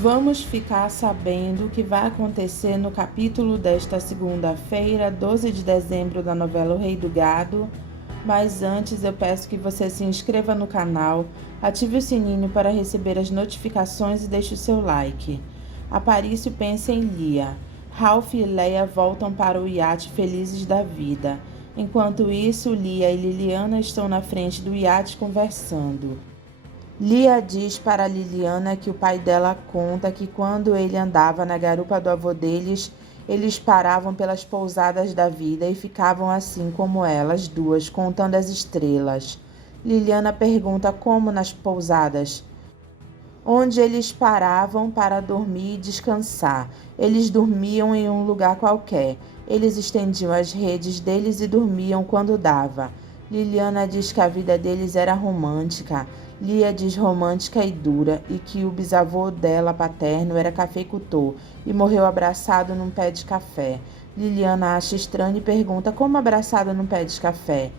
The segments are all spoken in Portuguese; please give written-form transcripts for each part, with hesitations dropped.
Vamos ficar sabendo o que vai acontecer no capítulo desta segunda-feira, 12 de dezembro, da novela O Rei do Gado. Mas antes eu peço que você se inscreva no canal, ative o sininho para receber as notificações e deixe o seu like. Aparício pensa em Lia. Ralph e Leia voltam para o iate felizes da vida. Enquanto isso, Lia e Liliana estão na frente do iate conversando. Lia diz para Liliana que o pai dela conta que quando ele andava na garupa do avô deles, eles paravam pelas pousadas da vida e ficavam assim como elas duas, contando as estrelas. Liliana pergunta como nas pousadas. Onde eles paravam para dormir e descansar. Eles dormiam em um lugar qualquer. Eles estendiam as redes deles e dormiam quando dava. Liliana diz que a vida deles era romântica. Lia diz romântica e dura, e que o bisavô dela paterno era cafeicultor e morreu abraçado num pé de café. Liliana acha estranho e pergunta como abraçado num pé de café.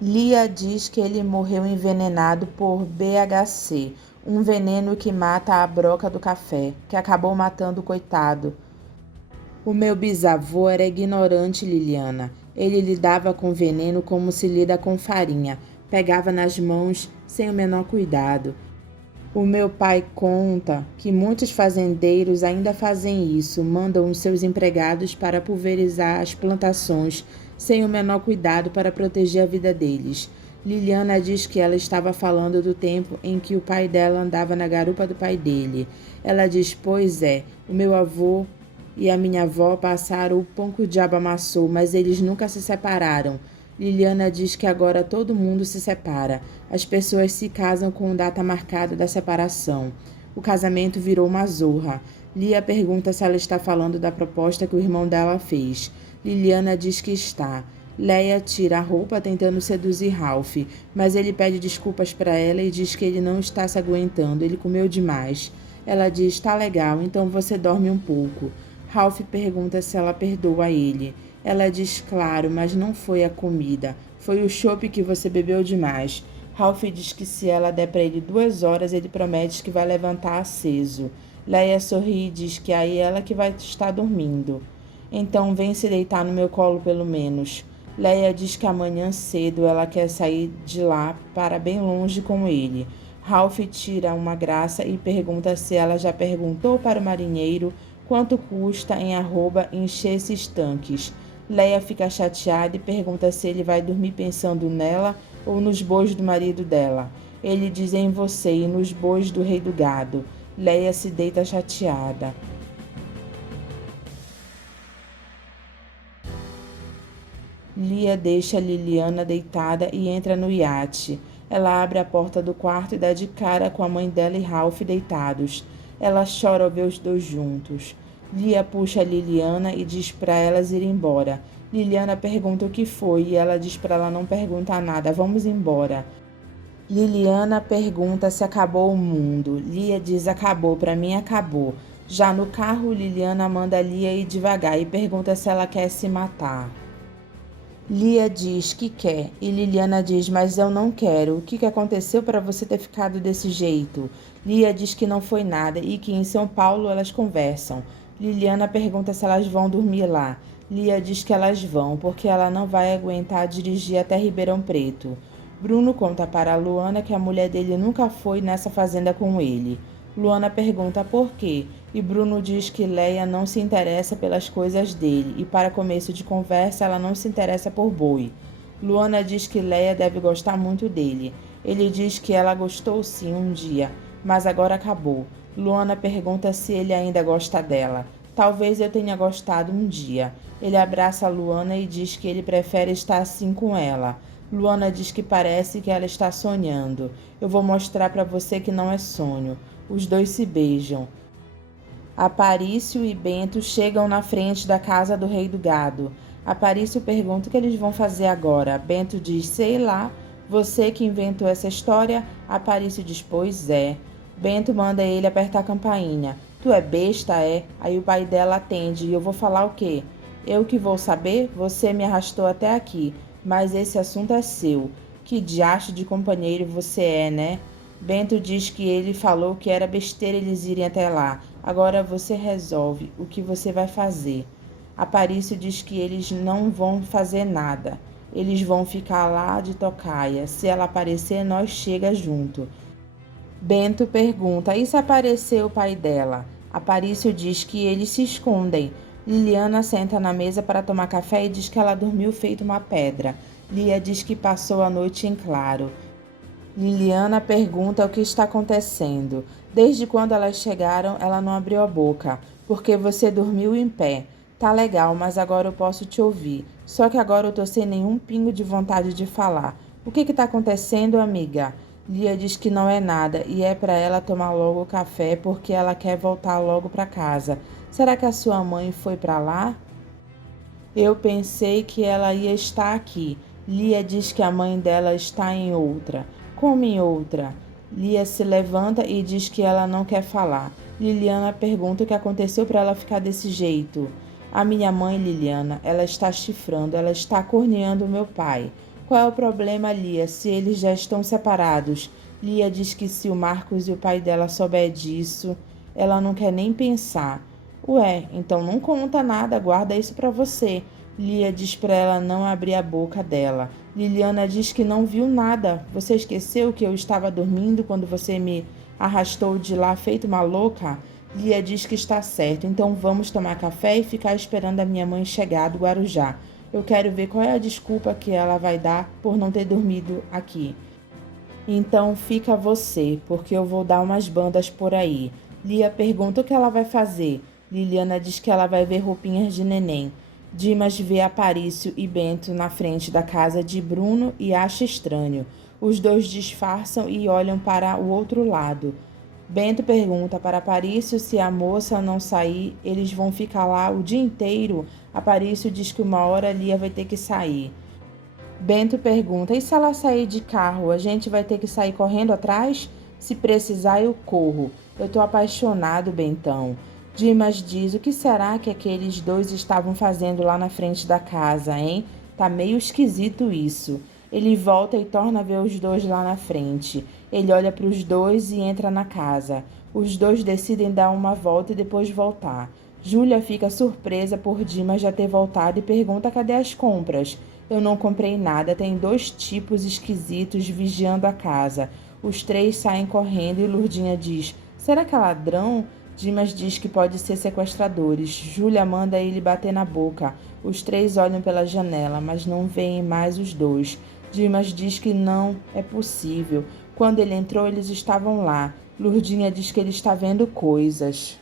Lia diz que ele morreu envenenado por BHC, um veneno que mata a broca do café, que acabou matando o coitado. O meu bisavô era ignorante, Liliana. Ele lidava com veneno como se lida com farinha. Pegava nas mãos sem o menor cuidado. O meu pai conta que muitos fazendeiros ainda fazem isso, mandam os seus empregados para pulverizar as plantações sem o menor cuidado para proteger a vida deles. Liliana diz que ela estava falando do tempo em que o pai dela andava na garupa do pai dele. Ela diz, pois é, o meu avô e a minha avó passaram o pão que o diabo amassou, mas eles nunca se separaram. Liliana diz que agora todo mundo se separa. As pessoas se casam com data marcada da separação. O casamento virou uma zorra. Lia pergunta se ela está falando da proposta que o irmão dela fez. Liliana diz que está. Leia tira a roupa tentando seduzir Ralph, mas ele pede desculpas para ela e diz que ele não está se aguentando, ele comeu demais. Ela diz, tá legal, então você dorme um pouco. Ralph pergunta se ela perdoa ele. Ela diz claro, mas não foi a comida. Foi o chopp que você bebeu demais. Ralph diz que se ela der para ele 2 horas, ele promete que vai levantar aceso. Leia sorri e diz que aí ela que vai estar dormindo. Então vem se deitar no meu colo pelo menos. Leia diz que amanhã cedo ela quer sair de lá para bem longe com ele. Ralph tira uma graça e pergunta se ela já perguntou para o marinheiro quanto custa em encher esses tanques. Leia fica chateada e pergunta se ele vai dormir pensando nela ou nos bois do marido dela. Ele diz em você e nos bois do rei do gado. Leia se deita chateada. Lia deixa Liliana deitada e entra no iate. Ela abre a porta do quarto e dá de cara com a mãe dela e Ralph deitados. Ela chora ao ver os dois juntos. Lia puxa Liliana e diz para elas ir embora. Liliana pergunta o que foi e ela diz para ela não perguntar nada. Vamos embora. Liliana pergunta se acabou o mundo. Lia diz acabou, para mim acabou. Já no carro, Liliana manda Lia ir devagar e pergunta se ela quer se matar. Lia diz que quer e Liliana diz, mas eu não quero. O que aconteceu para você ter ficado desse jeito? Lia diz que não foi nada e que em São Paulo elas conversam. Liliana pergunta se elas vão dormir lá. Lia diz que elas vão, porque ela não vai aguentar dirigir até Ribeirão Preto. Bruno conta para Luana que a mulher dele nunca foi nessa fazenda com ele. Luana pergunta por quê, e Bruno diz que Leia não se interessa pelas coisas dele, e para começo de conversa ela não se interessa por boi. Luana diz que Leia deve gostar muito dele. Ele diz que ela gostou sim um dia, mas agora acabou. Luana pergunta se ele ainda gosta dela. Talvez eu tenha gostado um dia. Ele abraça Luana e diz que ele prefere estar assim com ela. Luana diz que parece que ela está sonhando. Eu vou mostrar para você que não é sonho. Os dois se beijam. Aparício e Bento chegam na frente da casa do rei do gado. Aparício pergunta o que eles vão fazer agora. Bento diz, sei lá. Você que inventou essa história? Aparício diz, pois é. Bento manda ele apertar a campainha. Tu é besta, é? Aí o pai dela atende. E eu vou falar o quê? Eu que vou saber? Você me arrastou até aqui. Mas esse assunto é seu. Que diacho de companheiro você é, né? Bento diz que ele falou que era besteira eles irem até lá. Agora você resolve o que você vai fazer. Aparício diz que eles não vão fazer nada. Eles vão ficar lá de tocaia. Se ela aparecer, nós chega junto. Bento pergunta: e se aparecer o pai dela? Aparício diz que eles se escondem. Liliana senta na mesa para tomar café e diz que ela dormiu feito uma pedra. Lia diz que passou a noite em claro. Liliana pergunta o que está acontecendo. Desde quando elas chegaram, ela não abriu a boca. Porque você dormiu em pé. Tá legal, mas agora eu posso te ouvir. Só que agora eu tô sem nenhum pingo de vontade de falar. O que tá acontecendo, amiga? Lia diz que não é nada e é para ela tomar logo o café porque ela quer voltar logo para casa. Será que a sua mãe foi para lá? Eu pensei que ela ia estar aqui. Lia diz que a mãe dela está em outra. Como em outra? Lia se levanta e diz que ela não quer falar. Liliana pergunta o que aconteceu para ela ficar desse jeito. A minha mãe, Liliana, ela está chifrando, ela está corneando meu pai. Qual é o problema, Lia, se eles já estão separados? Lia diz que se o Marcos e o pai dela souber disso, ela não quer nem pensar. Ué, então não conta nada, guarda isso para você. Lia diz para ela não abrir a boca dela. Liliana diz que não viu nada. Você esqueceu que eu estava dormindo quando você me arrastou de lá feito uma louca? Lia diz que está certo, então vamos tomar café e ficar esperando a minha mãe chegar do Guarujá. Eu quero ver qual é a desculpa que ela vai dar por não ter dormido aqui. Então fica você, porque eu vou dar umas bandas por aí. Lia pergunta o que ela vai fazer. Liliana diz que ela vai ver roupinhas de neném. Dimas vê Aparício e Bento na frente da casa de Bruno e acha estranho. Os dois disfarçam e olham para o outro lado. Bento pergunta para Aparício se a moça não sair, eles vão ficar lá o dia inteiro. Aparício diz que uma hora Lia vai ter que sair. Bento pergunta: e se ela sair de carro, a gente vai ter que sair correndo atrás? Se precisar, eu corro. Eu tô apaixonado, Bentão. Dimas diz: o que será que aqueles dois estavam fazendo lá na frente da casa, hein? Tá meio esquisito isso. Ele volta e torna a ver os dois lá na frente. Ele olha para os dois e entra na casa. Os dois decidem dar uma volta e depois voltar. Júlia fica surpresa por Dimas já ter voltado e pergunta cadê as compras. Eu não comprei nada, tem dois tipos esquisitos vigiando a casa. Os três saem correndo e Lurdinha diz: será que é ladrão? Dimas diz que pode ser sequestradores. Júlia manda ele bater na boca. Os três olham pela janela, mas não veem mais os dois. Dimas diz que não é possível. Quando ele entrou, eles estavam lá. Lurdinha diz que ele está vendo coisas.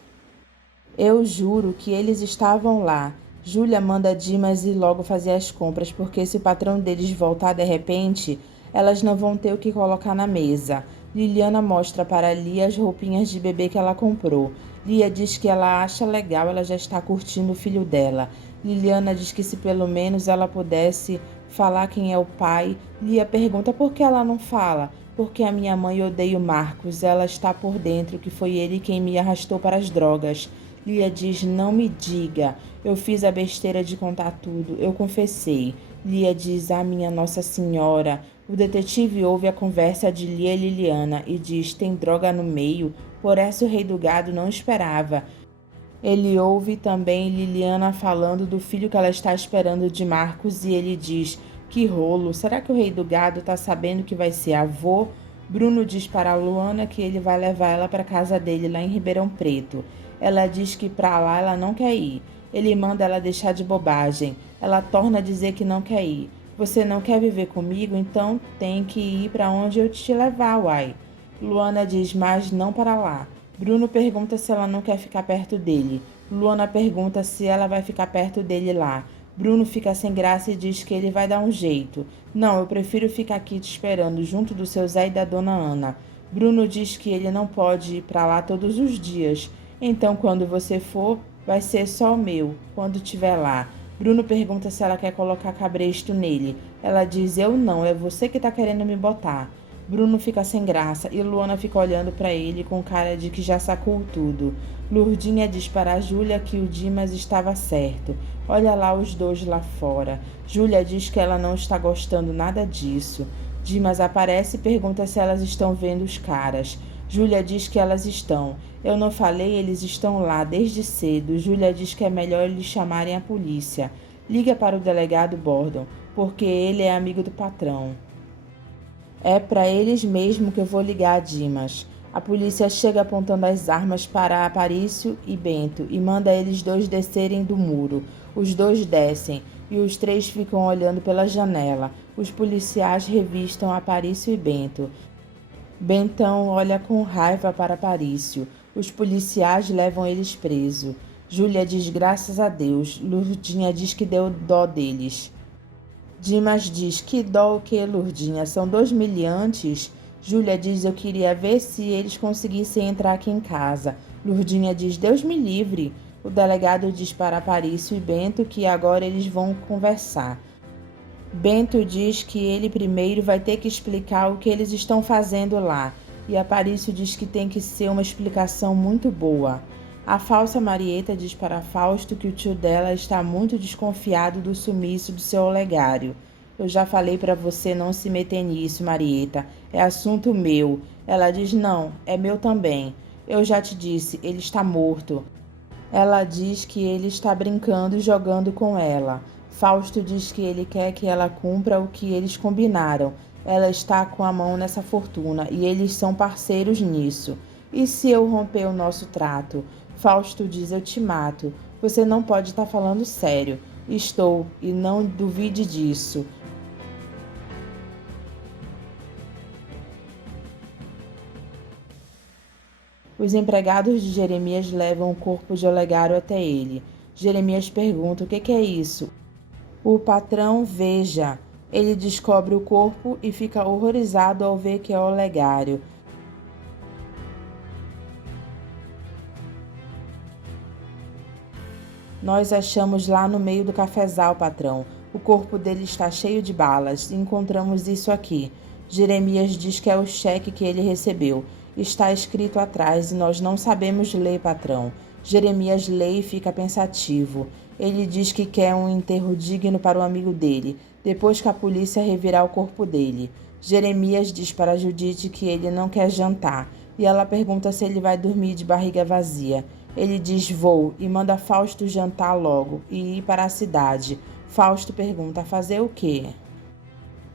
Eu juro que eles estavam lá. Júlia manda Dimas ir logo fazer as compras, porque se o patrão deles voltar de repente, elas não vão ter o que colocar na mesa. Liliana mostra para Lia as roupinhas de bebê que ela comprou. Lia diz que ela acha legal, ela já está curtindo o filho dela. Liliana diz que se pelo menos ela pudesse falar quem é o pai. Lia pergunta por que ela não fala. Porque a minha mãe odeia o Marcos, ela está por dentro que foi ele quem me arrastou para as drogas. Lia diz: não me diga. Eu fiz a besteira de contar tudo. Eu confessei. Lia diz: minha Nossa Senhora. O detetive ouve a conversa de Lia e Liliana e diz: tem droga no meio. Por essa o rei do gado não esperava. Ele ouve também Liliana falando do filho que ela está esperando de Marcos e ele diz: que rolo, será que o rei do gado está sabendo que vai ser avô? Bruno diz para a Luana que ele vai levar ela para casa dele lá em Ribeirão Preto. Ela diz que para lá ela não quer ir. Ele manda ela deixar de bobagem. Ela torna a dizer que não quer ir. Você não quer viver comigo? Então tem que ir para onde eu te levar, uai. Luana diz: mas não para lá. Bruno pergunta se ela não quer ficar perto dele. Luana pergunta se ela vai ficar perto dele lá. Bruno fica sem graça e diz que ele vai dar um jeito. Não, eu prefiro ficar aqui te esperando junto do seu Zé e da dona Ana. Bruno diz que ele não pode ir para lá todos os dias. Então, quando você for, vai ser só o meu, quando estiver lá. Bruno pergunta se ela quer colocar cabresto nele. Ela diz: eu não, é você que está querendo me botar. Bruno fica sem graça e Luana fica olhando para ele com cara de que já sacou tudo. Lurdinha diz para a Júlia que o Dimas estava certo. Olha lá os dois lá fora. Júlia diz que ela não está gostando nada disso. Dimas aparece e pergunta se elas estão vendo os caras. Júlia diz que elas estão. Eu não falei, eles estão lá desde cedo. Júlia diz que é melhor eles chamarem a polícia. Liga para o delegado Bordon, porque ele é amigo do patrão. É para eles mesmo que eu vou ligar, Dimas. A polícia chega apontando as armas para Aparício e Bento e manda eles dois descerem do muro. Os dois descem e os três ficam olhando pela janela. Os policiais revistam Aparício e Bento. Bentão olha com raiva para Aparício. Os policiais levam eles preso. Júlia diz graças a Deus. Lurdinha diz que deu dó deles. Dimas diz que dó o que, Lurdinha? São 2 miliantes? Júlia diz eu queria ver se eles conseguissem entrar aqui em casa. Lurdinha diz Deus me livre. O delegado diz para Aparício e Bento que agora eles vão conversar. Bento diz que ele primeiro vai ter que explicar o que eles estão fazendo lá, e Aparício diz que tem que ser uma explicação muito boa. A falsa Marieta diz para Fausto que o tio dela está muito desconfiado do sumiço do seu Olegário. Eu já falei para você não se meter nisso, Marieta. É assunto meu. Ela diz não, é meu também. Eu já te disse, ele está morto. Ela diz que ele está brincando e jogando com ela. Fausto diz que ele quer que ela cumpra o que eles combinaram. Ela está com a mão nessa fortuna e eles são parceiros nisso. E se eu romper o nosso trato? Fausto diz: eu te mato. Você não pode estar falando sério. Estou, e não duvide disso. Os empregados de Jeremias levam o corpo de Olegário até ele. Jeremias pergunta: o que é isso? O patrão veja. Ele descobre o corpo e fica horrorizado ao ver que é Olegário. Nós achamos lá no meio do cafezal, patrão. O corpo dele está cheio de balas. Encontramos isso aqui. Jeremias diz que é o cheque que ele recebeu. Está escrito atrás e nós não sabemos ler, patrão. Jeremias lê e fica pensativo. Ele diz que quer um enterro digno para o amigo dele, depois que a polícia revirar o corpo dele. Jeremias diz para Judite que ele não quer jantar, e ela pergunta se ele vai dormir de barriga vazia. Ele diz vou e manda Fausto jantar logo e ir para a cidade. Fausto pergunta fazer o quê?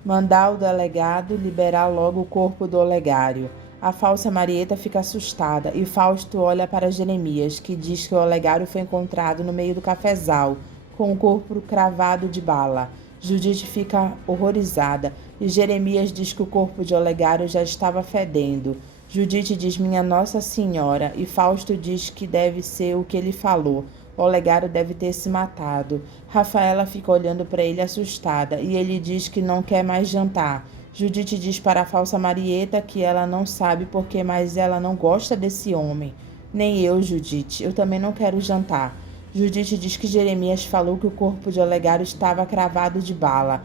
Mandar o delegado liberar logo o corpo do Olegário. A falsa Marieta fica assustada e Fausto olha para Jeremias, que diz que o Olegário foi encontrado no meio do cafezal, com o corpo cravado de bala. Judite fica horrorizada e Jeremias diz que o corpo de Olegário já estava fedendo. Judite diz minha Nossa Senhora e Fausto diz que deve ser o que ele falou. O Olegário deve ter se matado. Rafaela fica olhando para ele assustada e ele diz que não quer mais jantar. Judite diz para a falsa Marieta que ela não sabe porque, mas ela não gosta desse homem. Nem eu, Judite. Eu também não quero jantar. Judite diz que Jeremias falou que o corpo de Olegário estava cravado de bala.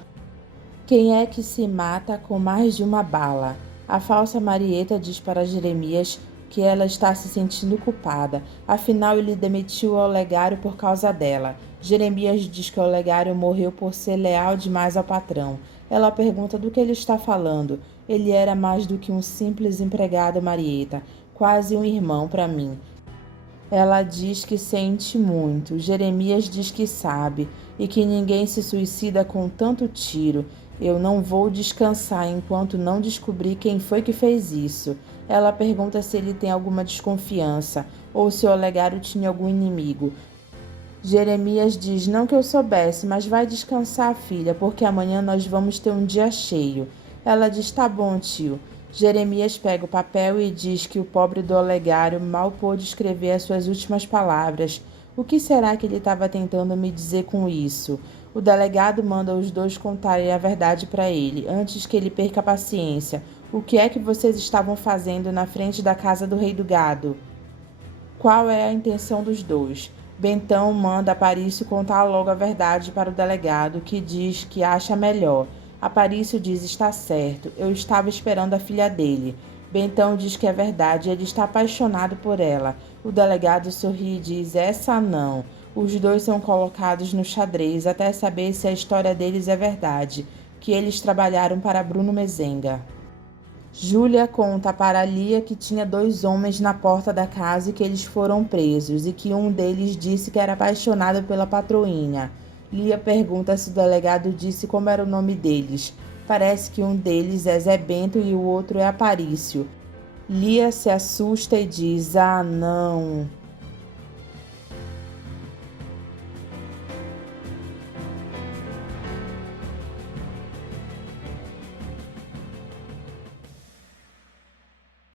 Quem é que se mata com mais de uma bala? A falsa Marieta diz para Jeremias que ela está se sentindo culpada. Afinal, ele demitiu o Olegário por causa dela. Jeremias diz que o Olegário morreu por ser leal demais ao patrão. Ela pergunta do que ele está falando. Ele era mais do que um simples empregado, Marieta. Quase um irmão para mim. Ela diz que sente muito. Jeremias diz que sabe e que ninguém se suicida com tanto tiro. Eu não vou descansar enquanto não descobrir quem foi que fez isso. Ela pergunta se ele tem alguma desconfiança ou se o Olegário tinha algum inimigo. Jeremias diz, não que eu soubesse, mas vai descansar, filha, porque amanhã nós vamos ter um dia cheio. Ela diz, tá bom, tio. Jeremias pega o papel e diz que o pobre do Olegário mal pôde escrever as suas últimas palavras. O que será que ele estava tentando me dizer com isso? O delegado manda os dois contarem a verdade para ele, antes que ele perca a paciência. O que é que vocês estavam fazendo na frente da casa do Rei do Gado? Qual é a intenção dos dois? Bentão manda Aparício contar logo a verdade para o delegado, que diz que acha melhor. Aparício diz está certo, eu estava esperando a filha dele. Bentão diz que é verdade, ele está apaixonado por ela. O delegado sorri e diz, essa não. Os dois são colocados no xadrez até saber se a história deles é verdade. que eles trabalharam para Bruno Mezenga. Júlia conta para Lia que tinha 2 homens na porta da casa e que eles foram presos e que um deles disse que era apaixonado pela patroinha. Lia pergunta se o delegado disse como era o nome deles. Parece que um deles é Zé Bento e o outro é Aparício. Lia se assusta e diz: "Ah, não!"